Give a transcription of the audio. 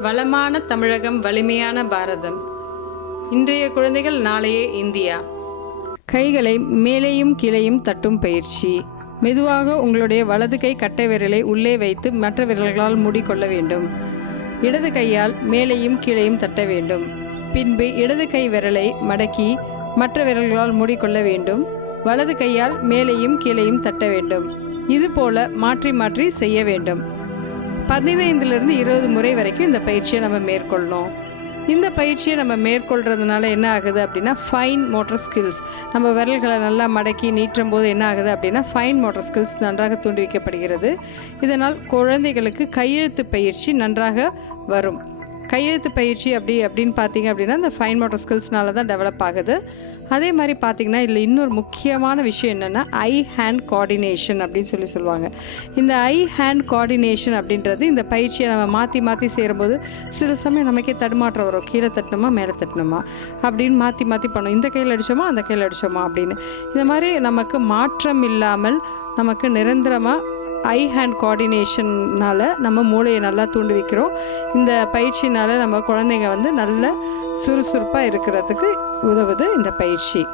வளமான தமிழகம் வலிமையான பாரதம். இன்றைய குழந்தைகள் நாளையே இந்தியா. கைகளை மேலேயும் கீழேயும் தட்டும் பயிற்சி. மெதுவாக உங்களுடைய வலது கை கட்டை விரலை உள்ளே வைத்து மற்ற விரல்களால் மூடிக்கொள்ள வேண்டும். இடது கையால் மேலேயும் கீழேயும் தட்ட வேண்டும். பின்பு இடது கை விரலை மடக்கி மற்ற விரல்களால் மூடிக்கொள்ள வேண்டும். வலது கையால் மேலேயும் கீழேயும் தட்ட வேண்டும். இதுபோல மாற்றி மாற்றி செய்ய வேண்டும். பதினைந்துலேருந்து இருபது முறை வரைக்கும் இந்த பயிற்சியை நம்ம மேற்கொள்ளணும். இந்த பயிற்சியை நம்ம மேற்கொள்கிறதுனால என்ன ஆகுது அப்படின்னா ஃபைன் மோட்டர் ஸ்கில்ஸ் நம்ம விரல்களை நல்லா மடக்கி நீட்டும் போது என்ன ஆகுது அப்படின்னா ஃபைன் மோட்டர் ஸ்கில்ஸ் நன்றாக தூண்டுவிக்கப்படுகிறது. இதனால் குழந்தைகளுக்கு கையெழுத்து பயிற்சி நன்றாக வரும். கையெழுத்து பயிற்சி அப்படி அப்படின்னு பார்த்தீங்க அப்படின்னா இந்த ஃபைன் மோட்டர் ஸ்கில்ஸ்னால தான் டெவலப் ஆகுது. அதே மாதிரி பார்த்தீங்கன்னா இதில் இன்னொரு முக்கியமான விஷயம் என்னென்னா ஐ ஹேண்ட் கோஆர்டினேஷன் அப்படின்னு சொல்லி சொல்லுவாங்க. இந்த ஐ ஹேண்ட் கோஆர்டினேஷன் அப்படின்றது இந்த பயிற்சியை நம்ம மாற்றி மாற்றி சேரும்போது சில சமயம் நமக்கே தடுமாற்றம் வரும். கீழே தட்டணுமா மேலே தட்டணுமா? அப்படின்னு மாற்றி மாற்றி பண்ணோம். இந்த கையில் அடித்தோமா அந்த கையில் அடித்தோமா அப்படின்னு. இந்த மாதிரி நமக்கு மாற்றம் இல்லாமல் நமக்கு நிரந்தரமாக ஐ ஹேண்ட் கோஆர்டினேஷன்னால் நம்ம மூளையை நல்லா தூண்டி வைக்கிறோம். இந்த பயிற்சினால் நம்ம குழந்தைங்க வந்து நல்ல சுறுசுறுப்பாக இருக்கிறதுக்கு உதவுது இந்த பயிற்சி.